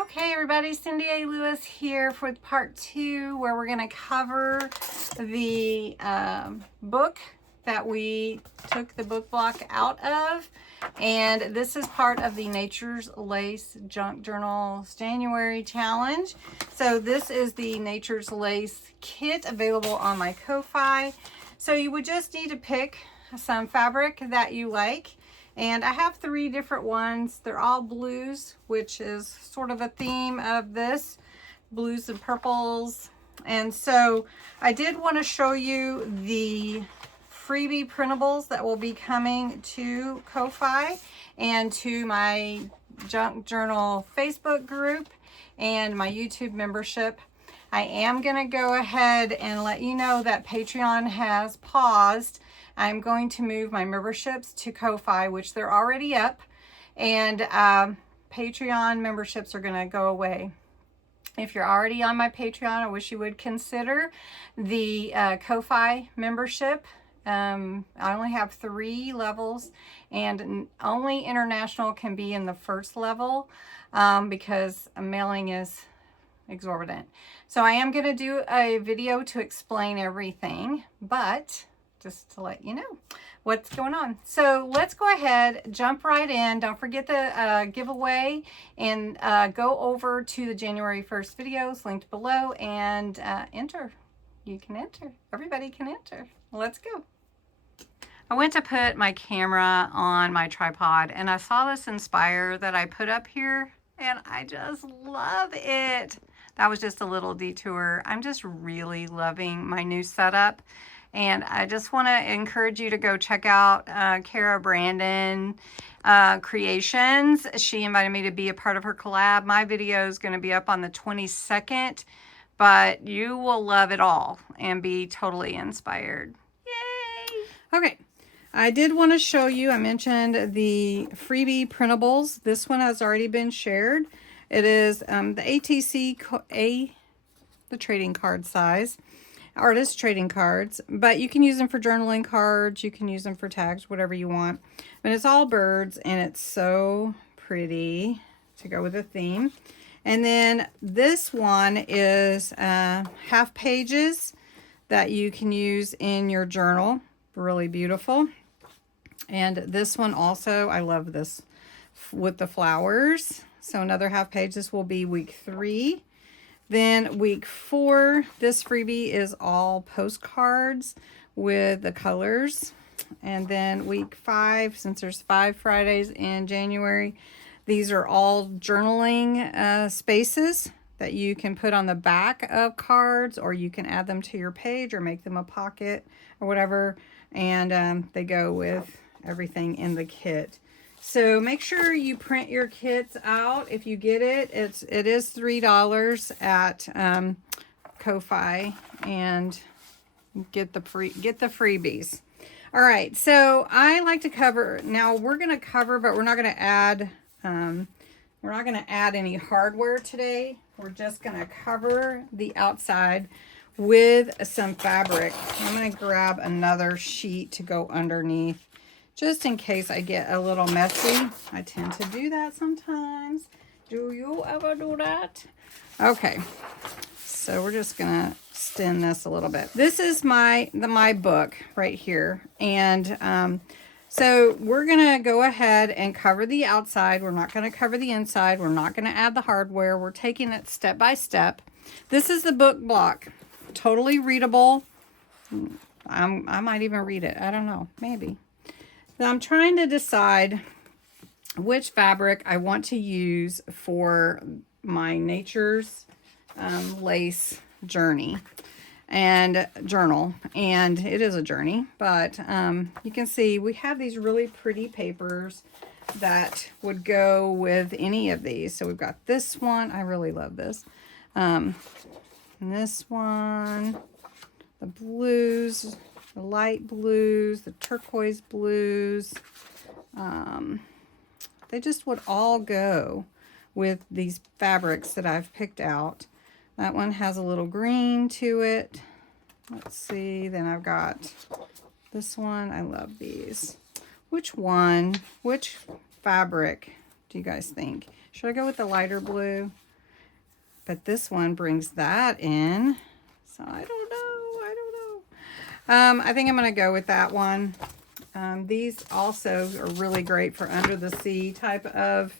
Okay, everybody, Cindy A. Lewis here for part 2, where we're going to cover the book that we took the book block out of. And this is part of the Nature's Lace Junk Journals January challenge. So this is the Nature's Lace kit available on my Ko-Fi. So you would just need to pick some fabric that you like. And I have 3 different ones. They're all blues, which is sort of a theme of this, blues and purples. And so I did want to show you the freebie printables that will be coming to Ko-Fi and to my Junk Journal Facebook group and my YouTube membership. I am going to go ahead and let you know that Patreon has paused. I'm going to move my memberships to Ko-Fi, which they're already up, and Patreon memberships are going to go away. If you're already on my Patreon, I wish you would consider the Ko-Fi membership. I only have 3 levels, and only international can be in the first level because mailing is exorbitant. So I am going to do a video to explain everything, but just to let you know what's going on. So let's go ahead, jump right in. Don't forget the giveaway, and go over to the January 1st videos linked below and enter. You can enter. Everybody can enter. Let's go. I went to put my camera on my tripod and I saw this Inspire that I put up here and I just love it. That was just a little detour. I'm just really loving my new setup. And I just want to encourage you to go check out Kara Brandon Creations. She invited me to be a part of her collab. My video is going to be up on the 22nd, but you will love it all and be totally inspired. Yay! Okay, I did want to show you, I mentioned the freebie printables. This one has already been shared. It is the ATC, the trading card size. Artist trading cards, but you can use them for journaling cards, you can use them for tags, whatever you want. But it's all birds and it's so pretty to go with the theme. And then this one is half pages that you can use in your journal. Really beautiful. And this one also, I love this with the flowers. So another half page. This will be week 3. Then week 4, this freebie is all postcards with the colors. And then week 5, since there's 5 Fridays in January, these are all journaling spaces that you can put on the back of cards, or you can add them to your page or make them a pocket or whatever. And they go with everything in the kit. So make sure you print your kits out if you get it. It is $3 at Ko-Fi, and get the freebies. All right, so I like to cover. Now we're going to cover, but we're not going to add. We're not going to add any hardware today. We're just going to cover the outside with some fabric. I'm going to grab another sheet to go underneath, just in case I get a little messy. I tend to do that sometimes. Do you ever do that? Okay, so we're just gonna extend this a little bit. This is my book right here, and so we're gonna go ahead and cover the outside. We're not gonna cover the inside. We're not gonna add the hardware. We're taking it step by step. This is the book block, totally readable. I might even read it. I don't know, maybe. Now I'm trying to decide which fabric I want to use for my Nature's Lace journey and journal. And it is a journey, but you can see we have these really pretty papers that would go with any of these. So we've got this one. I really love this. And this one, the blues, the light blues, the turquoise blues. They just would all go with these fabrics that I've picked out. That one has a little green to it. Let's see. Then I've got this one. I love these. Which fabric do you guys think? Should I go with the lighter blue? but this one brings that in. So I don't know. I think I'm going to go with that one. These also are really great for under the sea type of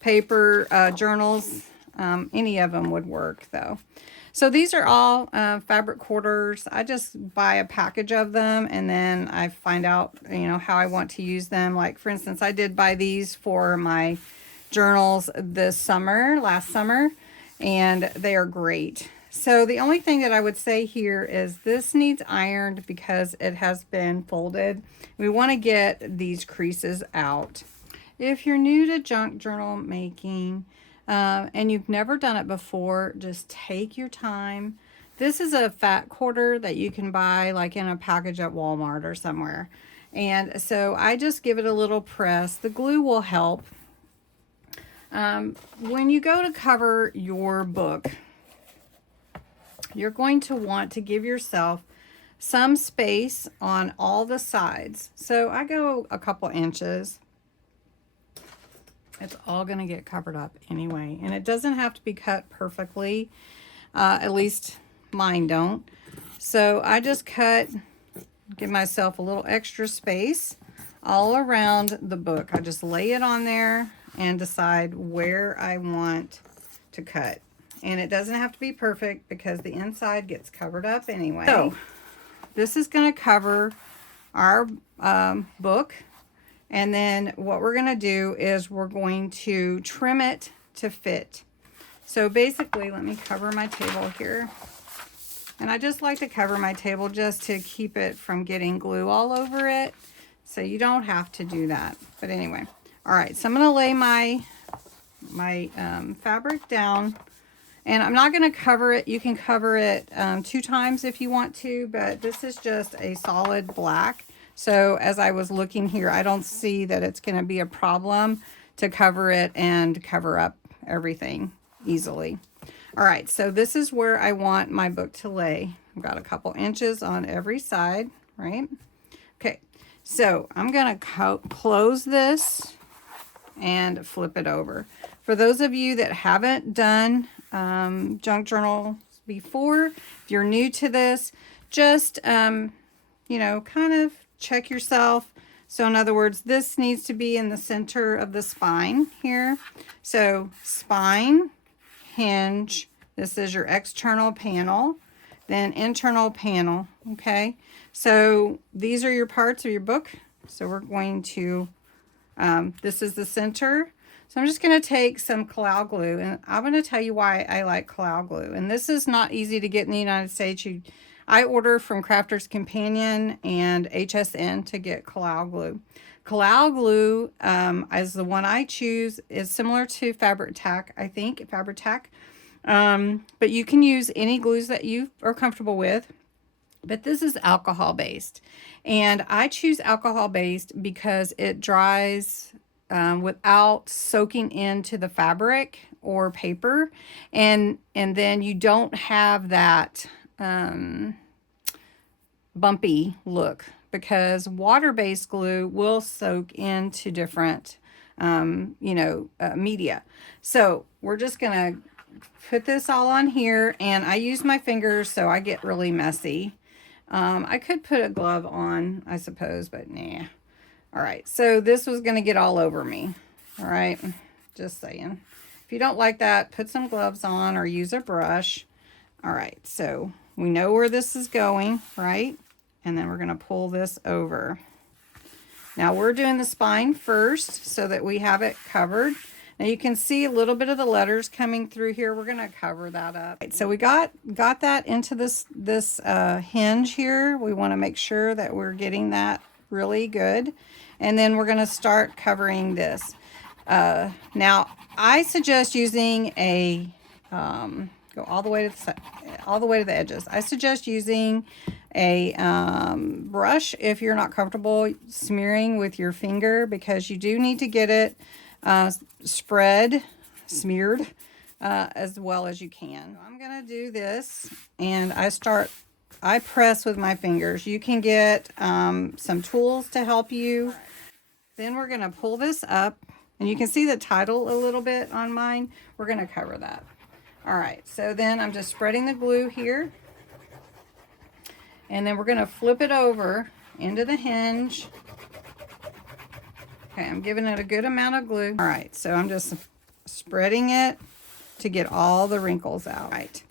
paper journals. Any of them would work though. So these are all fabric quarters. I just buy a package of them and then I find out, you know, how I want to use them. Like for instance, I did buy these for my journals last summer, and they are great. So the only thing that I would say here is this needs ironed because it has been folded. We want to get these creases out. If you're new to junk journal making and you've never done it before, just take your time. This is a fat quarter that you can buy like in a package at Walmart or somewhere. And so I just give it a little press. The glue will help. When you go to cover your book, you're going to want to give yourself some space on all the sides. So I go a couple inches. It's all going to get covered up anyway. And it doesn't have to be cut perfectly. At least mine don't. So I just give myself a little extra space all around the book. I just lay it on there and decide where I want to cut. And it doesn't have to be perfect because the inside gets covered up anyway. So this is going to cover our book. And then what we're going to do is we're going to trim it to fit. So basically, let me cover my table here. And I just like to cover my table just to keep it from getting glue all over it. So you don't have to do that. But anyway, all right. So I'm going to lay my fabric down. And I'm not going to cover it. You can cover it 2 times if you want to, but this is just a solid black. So as I was looking here, I don't see that it's going to be a problem to cover it and cover up everything easily. All right, so this is where I want my book to lay. I've got a couple inches on every side, right? Okay, so I'm going to close this and flip it over. For those of you that haven't done junk journals before, if you're new to this, just, you know, kind of check yourself. So in other words, this needs to be in the center of the spine here. So spine, hinge, this is your external panel, then internal panel, okay? So these are your parts of your book. So we're going to, this is the center. So I'm just going to take some cloud glue, and I'm going to tell you why I like cloud glue. And this is not easy to get in the United States. I order from Crafter's Companion and HSN to get cloud glue. Cloud glue, as the one I choose, is similar to Fabric Tack, I think, Fabric Tack. But you can use any glues that you are comfortable with. But this is alcohol-based. And I choose alcohol-based because it dries without soaking into the fabric or paper, and then you don't have that bumpy look, because water-based glue will soak into different media. So we're just gonna put this all on here, and I use my fingers so I get really messy. I could put a glove on, I suppose, but nah. All right, so this was going to get all over me. All right, just saying. If you don't like that, put some gloves on or use a brush. All right, so we know where this is going, right? And then we're going to pull this over. Now we're doing the spine first so that we have it covered. Now you can see a little bit of the letters coming through here. We're going to cover that up. Right, so we got that into this hinge here. We want to make sure that we're getting that really good. And then we're going to start covering this. Now I suggest using a go all the way to the edges. I suggest using a brush if you're not comfortable smearing with your finger, because you do need to get it smeared as well as you can. So I'm going to do this, and I press with my fingers. You can get some tools to help you. Then we're going to pull this up, and you can see the title a little bit on mine. We're going to cover that. All right, so then I'm just spreading the glue here. And then we're gonna flip it over into the hinge. Okay, I'm giving it a good amount of glue. All right, so I'm just spreading it to get all the wrinkles out. All right.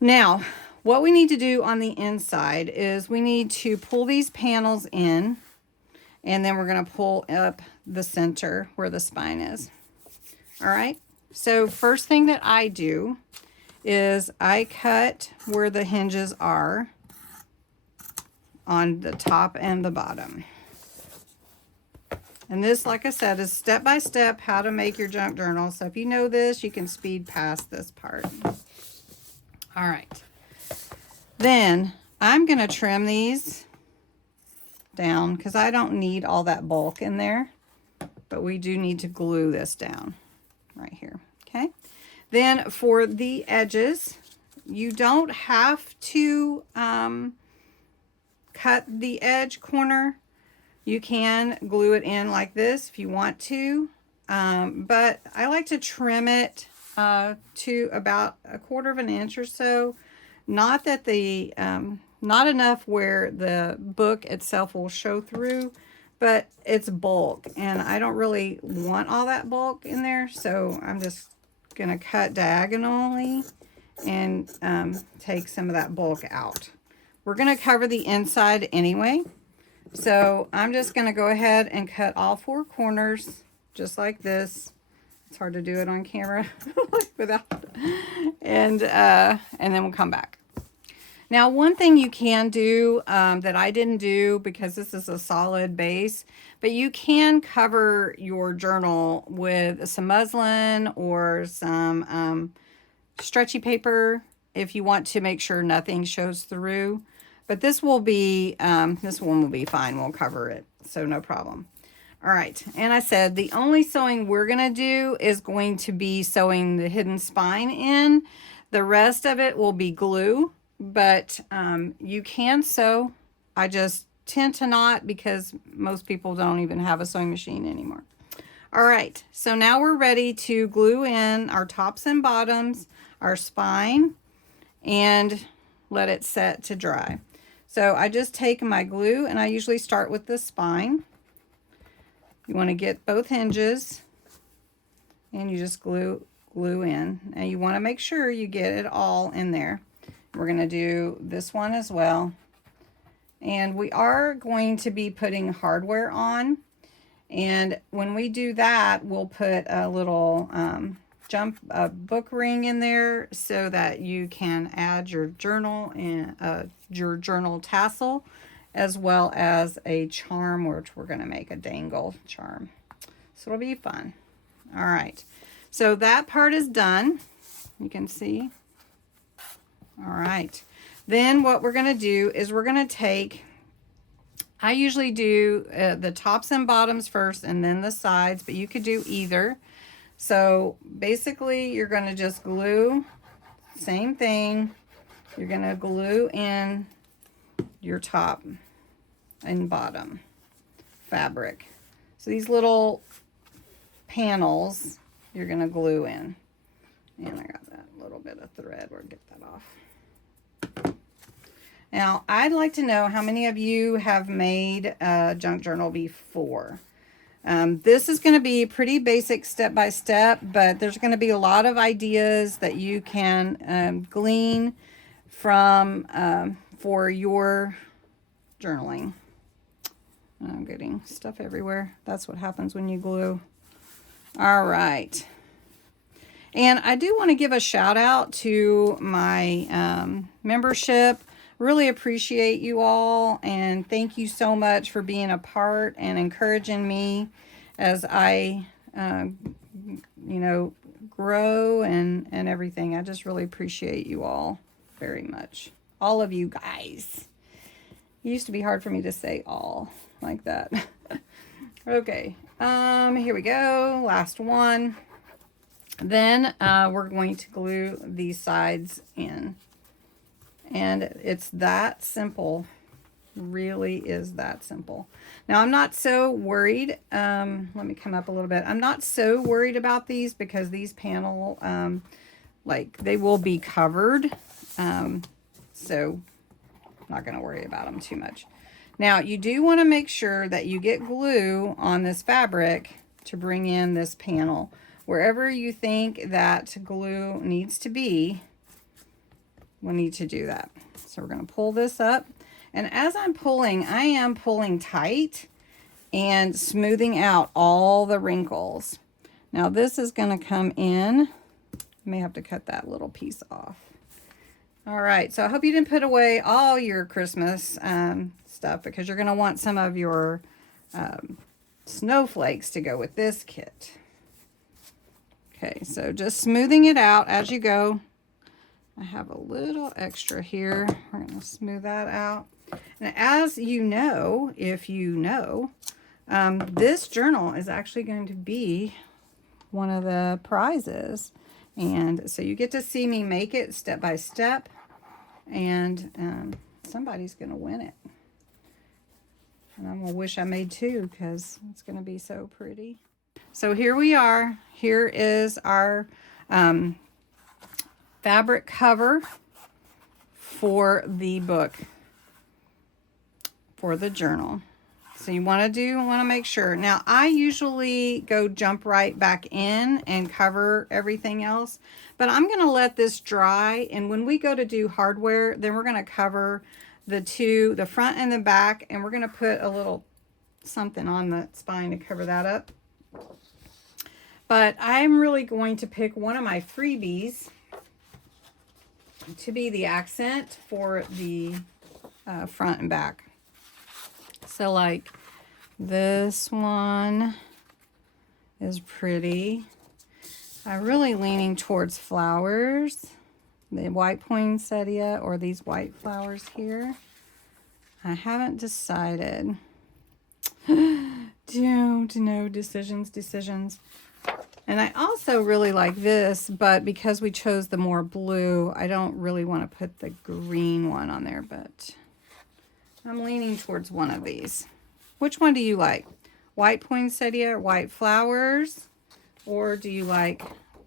Now, what we need to do on the inside is we need to pull these panels in, and then we're gonna pull up the center where the spine is. All right, so first thing that I do is I cut where the hinges are on the top and the bottom. And this, like I said, is step by step how to make your junk journal. So if you know this, you can speed past this part. All right. Then I'm going to trim these down because I don't need all that bulk in there. But we do need to glue this down right here. Okay. Then for the edges, you don't have to cut the edge corner. You can glue it in like this if you want to, but I like to trim it to about 1/4 of an inch or so. Not that the, not enough where the book itself will show through, but it's bulk, and I don't really want all that bulk in there, so I'm just gonna cut diagonally and take some of that bulk out. We're gonna cover the inside anyway. So I'm just going to go ahead and cut all 4 corners just like this. It's hard to do it on camera without, and then we'll come back. Now, one thing you can do that I didn't do because this is a solid base, but you can cover your journal with some muslin or some stretchy paper if you want to make sure nothing shows through. But this will be, this one will be fine. We'll cover it, so no problem. All right, and I said the only sewing we're gonna do is going to be sewing the hidden spine in. The rest of it will be glue, but you can sew. I just tend to not because most people don't even have a sewing machine anymore. All right, so now we're ready to glue in our tops and bottoms, our spine, and let it set to dry. So I just take my glue, and I usually start with the spine. You want to get both hinges, and you just glue in. And you want to make sure you get it all in there. We're going to do this one as well. And we are going to be putting hardware on. And when we do that, we'll put a little book ring in there so that you can add your journal and your journal tassel, as well as a charm, which we're going to make a dangle charm. So it'll be fun. All right, so that part is done. You can see. All right, then what we're going to do is we're going to take, I usually do the tops and bottoms first and then the sides, but you could do either. So basically you're going to just glue, same thing. You're going to glue in your top and bottom fabric. So these little panels you're going to glue in. And I got that little bit of thread. We'll get that off. Now, I'd like to know how many of you have made a junk journal before. This is going to be pretty basic step by step, but there's going to be a lot of ideas that you can glean from for your journaling. I'm getting stuff everywhere. That's what happens when you glue. All right. And I do want to give a shout out to my membership. Really appreciate you all, and thank you so much for being a part and encouraging me as I, grow and everything. I just really appreciate you all very much. All of you guys. It used to be hard for me to say all like that. Okay, here we go. Last one. Then we're going to glue these sides in. And it's that simple. Really is that simple. Now, I'm not so worried. Let me come up a little bit. I'm not so worried about these because these panel, like, they will be covered. So not going to worry about them too much. Now, you do want to make sure that you get glue on this fabric to bring in this panel. Wherever you think that glue needs to be, we'll need to do that. So we're going to pull this up. And as I'm pulling, I am pulling tight and smoothing out all the wrinkles. Now this is going to come in. I may have to cut that little piece off. All right, so I hope you didn't put away all your Christmas stuff, because you're going to want some of your snowflakes to go with this kit. Okay, so just smoothing it out as you go. I have a little extra here. We're going to smooth that out. And as you know, if you know, this journal is actually going to be one of the prizes. And so you get to see me make it step by step. And somebody's going to win it. And I'm going to wish I made two, because it's going to be so pretty. So here we are. Here is our fabric cover for the book, for the journal. So you want to make sure. Now, I usually jump right back in and cover everything else, but I'm going to let this dry. And when we go to do hardware, then we're going to cover the front and the back, and we're going to put a little something on the spine to cover that up. But I'm really going to pick one of my freebies to be the accent for the front and back. So like this one is pretty. I'm really leaning towards flowers, the white poinsettia or these white flowers here. I haven't decided. Don't know, decisions. And I also really like this, but because we chose the more blue, I don't really want to put the green one on there, but I'm leaning towards one of these. Which one do you like? White poinsettia, white flowers? Or do you like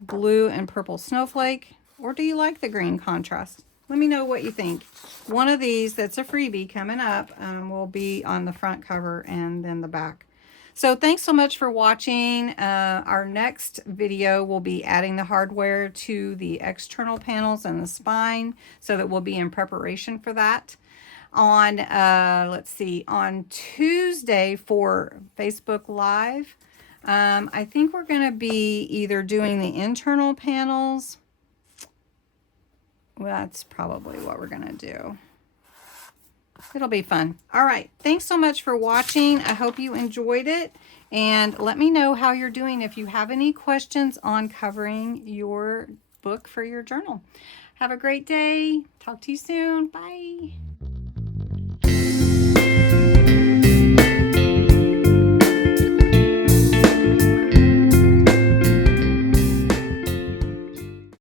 blue and purple snowflake? Or do you like the green contrast? Let me know what you think. One of these that's a freebie coming up will be on the front cover and then the back. So thanks so much for watching. Our next video will be adding the hardware to the external panels and the spine, so that we'll be in preparation for that. On, let's see, on Tuesday for Facebook Live, I think we're going to be either doing the internal panels. Well, that's probably what we're going to do. It'll be fun. All right. Thanks so much for watching. I hope you enjoyed it. And let me know how you're doing if you have any questions on covering your book for your journal. Have a great day. Talk to you soon. Bye.